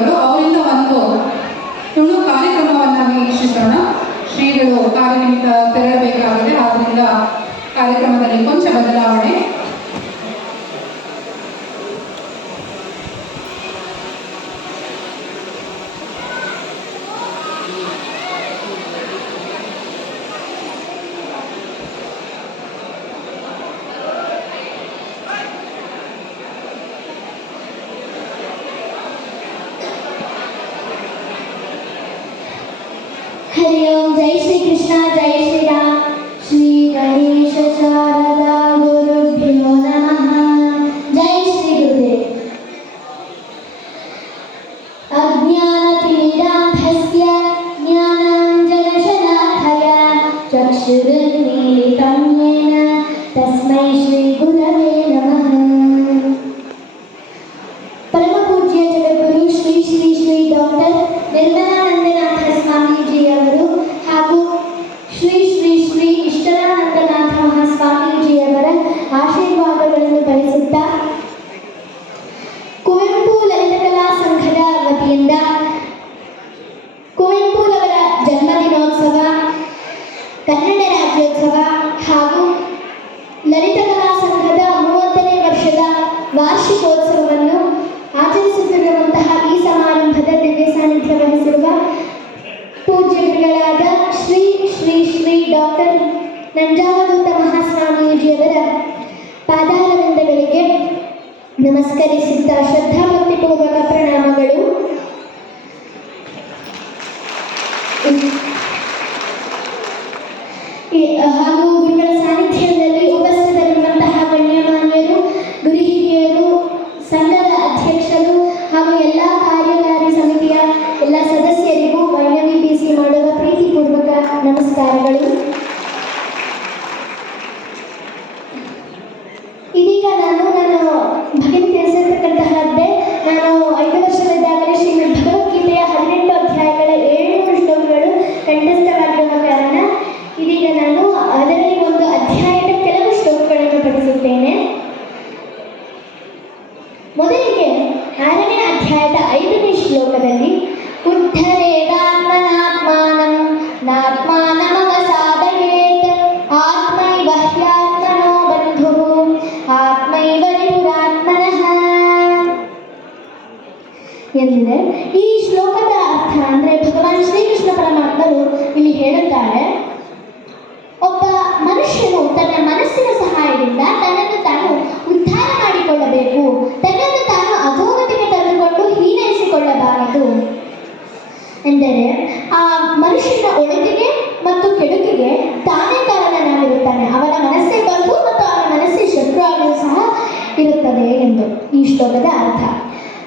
ಶ್ರೀಗಳು, ಅವರಿಂದ ಒಂದು ಕಾರ್ಯಕ್ರಮವನ್ನು ವೀಕ್ಷಿಸೋಣ. ಶ್ರೀಗಳು ಕಾರ್ಯನಿಮಿತ್ತ ತೆರಳಬೇಕಾಗಿದೆ, ಆದ್ದರಿಂದ ಕಾರ್ಯಕ್ರಮದಲ್ಲಿ ಕೊಂಚ ಬದಲಾವಣೆ. हरि ओम. जय श्री कृष्ण, जय श्री राम. श्री गणेश शारदा गुरुभ्यो नमः. जय श्री गुरुदेव. अज्ञानतिमिरान्धस्य ज्ञानाञ्जनशलाकया चक्षुरुन्मीलितं येन तस्मै श्री गुरवे नमः. परम पूज्य जगद्गुरु श्री श्री श्री डॉक्टर ನಿರ್ಮಲಾನಂದನಾಥ ಸ್ವಾಮೀಜಿಯವರು ಹಾಗೂ ಶ್ರೀ ಶ್ರೀ ಶ್ರೀ ಇಷ್ಟರಾನಂದನಾಥ ಮಹಾಸ್ವಾಮೀಜಿಯವರ ಆಶೀರ್ವಾದಗಳನ್ನು ಬಯಸುತ್ತಾ, ಕುವೆಂಪು ಲಲಿತಕಲಾ ಸಂಘದ ವತಿಯಿಂದ ಕುವೆಂಪುರವರ ಜನ್ಮದಿನೋತ್ಸವ, ಕನ್ನಡ ರಾಜ್ಯೋತ್ಸವ ಹಾಗೂ ಲಲಿತಕಲಾ ಸಂಘದ 30ನೇ ವರ್ಷದ ವಾರ್ಷಿಕೋತ್ಸವವನ್ನು ಆಚರಿಸುತ್ತಿರುವಂತಹ ಈ ಸಮಾರಂಭದ ದಿವ್ಯ ಸಾನ್ನಿಧ್ಯ ವಹಿಸಿರುವ ಪೂಜ್ಯರುಗಳಾದ ಶ್ರೀ ಶ್ರೀ ಶ್ರೀ ಡಾಕ್ಟರ್ ನಂಜಾವಧೂತ ಮಹಾಸ್ವಾಮೀಜಿಯವರ ಪಾದಾರವಿಂದಗಳಿಗೆ ನಮಸ್ಕರಿಸುತ್ತಾ ಶ್ರದ್ಧಾಭಕ್ತಿಪೂರ್ವಕ ಪ್ರಣಾಮಗಳು. ಹಾಗೂ ಗುರುಗಳ ಸಾನ್ನಿಧ್ಯದಲ್ಲಿ ಉಪಸ್ಥಿತರಿರುವಂತಹ ಗಣ್ಯಮಾನ್ಯರು, ಗುರು ಹಿರಿಯರು, ಸಂಘದ ಅಧ್ಯಕ್ಷರು ಹಾಗೂ ಎಲ್ಲ ಕಾರ್ಯಕಾರಿ ಸಮಿತಿಯ ಎಲ್ಲ ಸದಸ್ಯರಿಗೂ YWBC ಮಾಡುವ ಪ್ರೀತಿಪೂರ್ವಕ ನಮಸ್ಕಾರಗಳು. ಇದೀಗ ನಾನು ಭಗಿನಿ ತಿಳಿಸಿರ್ತಕ್ಕಂತಹದ್ದೇ, ನಾನು 5 ವರ್ಷವಿದ್ದಾಗಲೇ ಶ್ರೀಮದ್ ಭಗವದ್ಗೀತೆಯ 18 ಅಧ್ಯಾಯಗಳ 700 ಶ್ಲೋಕಗಳು ಕಂಠಸ್ಥವಾಗಿರುವ ಕಾರಣ ಇದೀಗ ನಾನು ಅದರಲ್ಲಿ ಒಂದು ಅಧ್ಯಾಯದ ಕೆಲವು ಶ್ಲೋಕಗಳನ್ನು ಪಠಿಸುತ್ತೇನೆ. ಮೊದಲಿಗೆ 6ನೇ ಅಧ್ಯಾಯದ 5ನೇ ಶ್ಲೋಕದಲ್ಲಿ ಉದ್ಧರೇದಾತ್ಮನಾತ್ಮಾನಂ ನಾತ್ಮಾನಮವಸಾದಯೇತ್ ಆತ್ಮೈವ ಹ್ಯಾತ್ಮನೋ ಬಂಧುಃ ಆತ್ಮೈವ ರಿಪುರಾತ್ಮನಃ ಎಂದಿದೆ. ಈ ಶ್ಲೋಕದ ಅರ್ಥ ಅಂದರೆ ಭಗವಾನ್ ಶ್ರೀಕೃಷ್ಣ ಪರಮಾತ್ಮರು ಇಲ್ಲಿ ಹೇಳುತ್ತಾರೆ, ಒಬ್ಬ ಮನುಷ್ಯನು ತನ್ನ ಮನಸ್ಸಿನ ಸಹಾಯದಿಂದ ತನ್ನನ್ನು ತಾನು ಉದ್ಧಾರ ಮಾಡಿಕೊಳ್ಳಬೇಕು, ತನ್ನನ್ನು ತಾನು ಅಧೋಗತಿಗೆ ತಂದುಕೊಂಡು ಹೀನೈಸಿಕೊಳ್ಳಬಾರದು. ಎಂದರೆ ಆ ಮನುಷ್ಯನ ಒಳಿತಿಗೆ ಮತ್ತು ಕೆಡುಕಿಗೆ ತಾನೇ ಕಾರಣನಾಗಿರುತ್ತಾನೆ. ಅವನ ಮನಸ್ಸೇ ಬಂಧು ಮತ್ತು ಅವನ ಮನಸ್ಸೇ ಶತ್ರು ಆಗಲು ಸಹ ಇರುತ್ತದೆ ಎಂದು ಈ ಶ್ಲೋಕದ ಅರ್ಥ.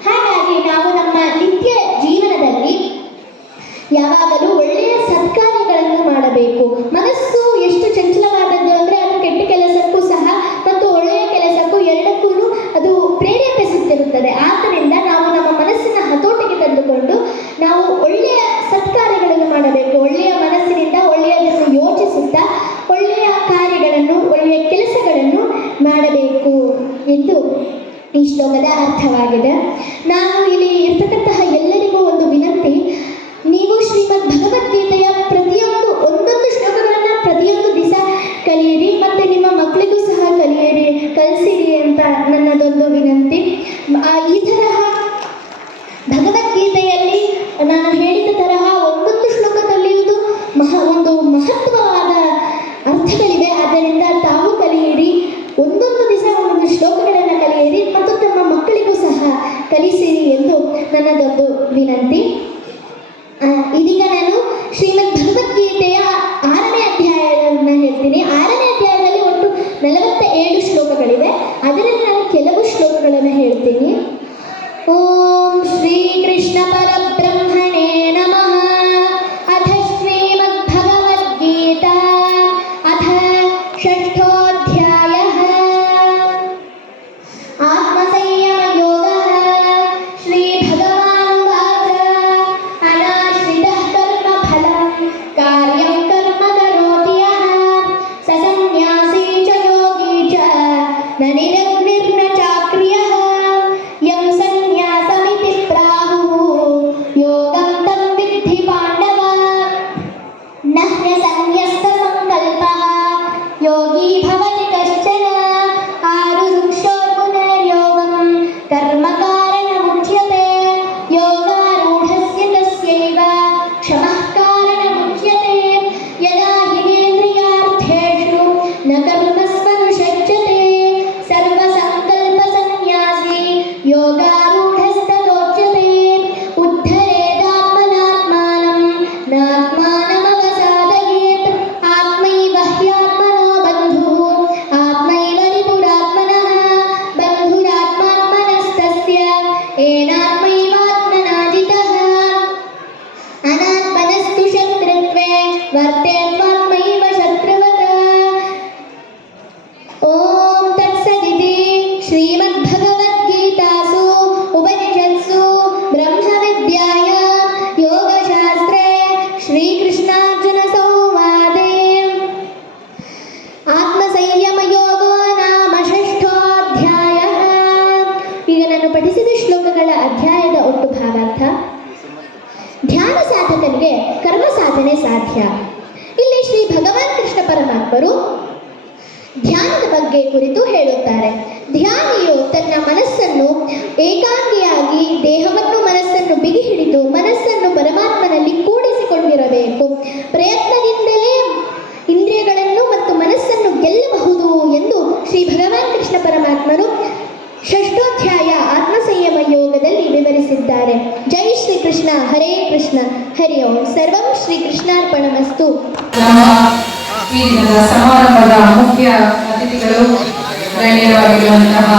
ಹಾಗಾಗಿ ನಾವು ನಮ್ಮ ನಿತ್ಯ ಜೀವನದಲ್ಲಿ ಯಾವಾಗಲೂ ಒಳ್ಳೆಯ ಸತ್ಕಾರ್ಯಗಳನ್ನು ಮಾಡಬೇಕು. ಮನಸ್ಸು ಎಷ್ಟು ಚಂಚಲವಾದದ್ದು ಅಂದರೆ ಅದು ಕೆಟ್ಟ ಕೆಲಸಕ್ಕೂ ಸಹ ಮತ್ತು ಒಳ್ಳೆಯ ಕೆಲಸಕ್ಕೂ ಎರಡಕ್ಕೂ ಅದು ಪ್ರೇರೇಪಿಸುತ್ತಿರುತ್ತದೆ. ಆದ್ದರಿಂದ ನಾವು ನಮ್ಮ ಮನಸ್ಸಿನ ಹತೋಟಿಗೆ ತಂದುಕೊಂಡು ನಾವು ಒಳ್ಳೆಯ ಸತ್ಕಾರ್ಯಗಳನ್ನು ಮಾಡಬೇಕು. ಒಳ್ಳೆಯ ಮನಸ್ಸಿನಿಂದ ಒಳ್ಳೆಯದನ್ನು ಯೋಚಿಸುತ್ತಾ ಒಳ್ಳೆಯ ಕಾರ್ಯಗಳನ್ನು, ಒಳ್ಳೆಯ ಕೆಲಸಗಳನ್ನು ಮಾಡಬೇಕು ಎಂದು ಈ ಶ್ಲೋಕದ ಅರ್ಥವಾಗಿದೆ. ನಾನು ಇಲ್ಲಿ ಇರ್ತಕ್ಕಂತಹ ಎಲ್ಲರಿಗೂ ಒಂದು ವಿನಂತಿ, ನೀವು ಶ್ರೀಮದ್ ಭಗವದ್ಗೀತೆಯ ಪ್ರತಿಯೊಂದು ಒಂದೊಂದು ಶ್ಲೋಕಗಳನ್ನು ಪ್ರತಿಯೊಂದು ದಿವಸ ಕಲಿಯಿರಿ ಮತ್ತು ನಿಮ್ಮ ಮಕ್ಕಳಿಗೂ ಸಹ ಕಲಿಸಿರಿ ಅಂತ ನನ್ನದೊಂದು ವಿನಂತಿ. ಈ ತರಹ ಭಗವದ್ಗೀತೆಯಲ್ಲಿ ನಾನು ಹೇಳಿದ ತರಹ ಒಂದೊಂದು ಶ್ಲೋಕದಲ್ಲಿಯುವುದು ಒಂದು ಮಹತ್ವವಾದ ಅರ್ಥಗಳಿವೆ. ಆದ್ದರಿಂದ ತಾವು ಕಲಿಯಿರಿ, ಒಂದೊಂದು ದಿವಸ ಒಂದೊಂದು ಶ್ಲೋಕಗಳನ್ನು ಕಲಿಯಿರಿ ಮತ್ತು ತಮ್ಮ ಮಕ್ಕಳಿಗೂ ಸಹ ಕಲಿಸಿರಿ ಎಂದು ನನ್ನದೊಂದು ವಿನಂತಿ. ಇದೀಗ ನಾನು ಶ್ರೀಮದ್ ಭಗವದ್ಗೀತೆಯ 6ನೇ ಅಧ್ಯಾಯವನ್ನು ಹೇಳ್ತೀನಿ. 6ನೇ ಅಧ್ಯಾಯದಲ್ಲಿ ಒಟ್ಟು 47 ಶ್ಲೋಕಗಳಿವೆ. ಅದರಲ್ಲಿ ನಾನು ಕೆಲವು ಶ್ಲೋಕಗಳನ್ನು ಹೇಳ್ತೀನಿ. ಓಂ ಶ್ರೀ ಕೃಷ್ಣ ಪರಬ್ರಹ್ಮಣೇ ನಮಃ. ಅಥ ಶ್ರೀಮದ್ ಭಗವದ್ಗೀತಾ ಅಥ ಷಷ್ಠೋಧ್ಯಾಯಃ ಆತ್ಮಸಂಯಮ ಯೋಗಃ. ಶ್ರೀ ಭಗವಾನುವಾಚ ಅನಾಶ್ರಿತಃ ಕರ್ಮ ಫಲಂ ಕಾರ್ಯಂ ಶ್ಲೋಕಗಳ ಅಧ್ಯಾಯದ ಒಟ್ಟು ಭಾವಾರ್ಥ: ಧ್ಯಾನ ಸಾಧಕನಿಗೆ ಕರ್ಮ ಸಾಧನೆ ಸಾಧ್ಯ. ಇಲ್ಲಿ ಶ್ರೀ ಭಗವಾನ್ ಕೃಷ್ಣ ಪರಮಾತ್ಮರು ಧ್ಯಾನದ ಬಗ್ಗೆ ಕುರಿತು ಹೇಳುತ್ತಾರೆ. ಧ್ಯಾನಿಯು ತನ್ನ ಮನಸ್ಸನ್ನು ಏಕಾಂಗಿಯಾಗಿ ದೇಹವನ್ನು ಮನಸ್ಸನ್ನು ಬಿಗಿ ಹಿಡಿದು ಮನಸ್ಸನ್ನು ಪರಮಾತ್ಮನಲ್ಲಿ ಕೂಡಿಸಿಕೊಂಡಿರಬೇಕು. ಪ್ರಯತ್ನದಿಂದಲೇ ಇಂದ್ರಿಯಗಳನ್ನು ಮತ್ತು ಮನಸ್ಸನ್ನು ಗೆಲ್ಲಬಹುದು ಎಂದು ಶ್ರೀ ಭಗವಾನ್ ಕೃಷ್ಣ ಪರಮಾತ್ಮರು ಷಷ್ಠೋಧ್ಯಾಯ ಆತ್ಮಸಂಯಮ ಯೋಗದಲ್ಲಿ ವಿವರಿಸಿದ್ದಾರೆ. ಜೈ ಶ್ರೀ ಕೃಷ್ಣ. ಹರೇ ಕೃಷ್ಣ. ಹರಿ ಓಂ. ಸರ್ವಂ ಶ್ರೀ ಕೃಷ್ಣಾರ್ಪಣಮಸ್ತು. ಈ ದಿನದ ಸಮಾರಂಭದ ಮುಖ್ಯ ಅತಿಥಿಗಳು ಗಣ್ಯರಾಗಿರುವಂತಹ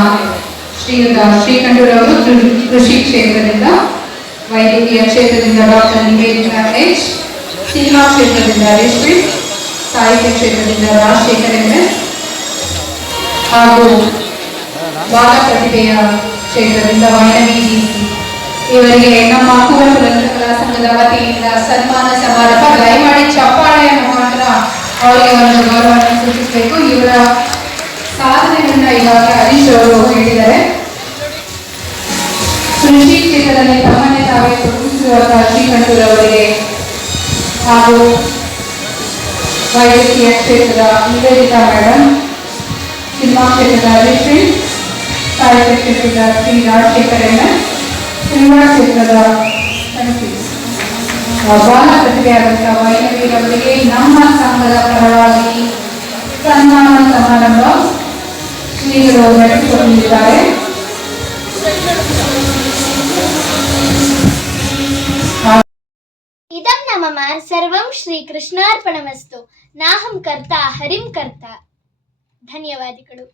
ಶ್ರೀಯುತ ಶ್ರೀಕಂಠರವರು ಕೃಷಿ ಕ್ಷೇತ್ರದಿಂದ, ವೈದ್ಯಕೀಯ ಕ್ಷೇತ್ರದಿಂದ ಡಾಕ್ಟರ್ ನಿವೇದಿತಾ ಎಚ್, ಸಿನಿಮಾ ಕ್ಷೇತ್ರದಿಂದ ರೇಷ್ಮೆ, ಸಾಹಿತ್ಯ ಕ್ಷೇತ್ರದಿಂದ ರಾಜಶೇಖರ್ MS ಹಾಗೂ ಬಾಲ ಪ್ರತಿಭೆಯ ಕ್ಷೇತ್ರದಿಂದ ವೈನವಿ DC. ಇವರಿಗೆ ನಮ್ಮ ಕುವೆಂಪು ಲಲಿತಕಲಾ ಸಂಘದ ವತಿಯಿಂದ ಸನ್ಮಾನ ಸಮಾರಂಭ. ದಯಮಾಡಿ ಚಪ್ಪಾಳೆಯ ಮುಖಾಂತರ ಅವರಿಗೆ ಒಂದು ಗೌರವವನ್ನು ಸೂಚಿಸಬೇಕು. ಇವರ ಸಾಧನೆಗಳನ್ನ ಇವಾಗ ಹರೀಶ್ ಅವರು ಹೇಳಿದ್ದಾರೆ. ಕೃಷಿ ಕ್ಷೇತ್ರದಲ್ಲಿ ತಮ್ಮನ್ನೇ ತಾವೇ ತೊಡಗಿಸಿರುವಂತಹ ಶ್ರೀಕಂಠರವರಿಗೆ ಹಾಗೂ ವೈದ್ಯಕೀಯ ಕ್ಷೇತ್ರದ ನಿವೇದಿತಾ ಮೇಡಮ್, ಸಿನಿಮಾ ಕ್ಷೇತ್ರದ ರೇಷ್ಮೆ, ಸಾಹಿತ್ಯ ಕ್ಷೇತ್ರದ ಶ್ರೀ ರಾಜಶೇಖರ್ MS, ಸಿನಿಮಾ ಕ್ಷೇತ್ರದ ಬಾಲ ಪ್ರತಿಭೆಯಾದಂತಹ ವೈನವೀರವರಿಗೆ ನಮ್ಮ ಸಂಘದ ಪರವಾಗಿ ಸನ್ಮಾನ ಸಮಾರಂಭ ಶ್ರೀಗಳು ನಡೆಸಿಕೊಂಡಿದ್ದಾರೆ. ಇದಂ ನಮಃ. ಸರ್ವಂ ಶ್ರೀ ಕೃಷ್ಣಾರ್ಪಣಮಸ್ತು. ನಾಹಂ ಕರ್ತ ಹರಿಂ ಕರ್ತ. ಧನ್ಯವಾದಗಳು.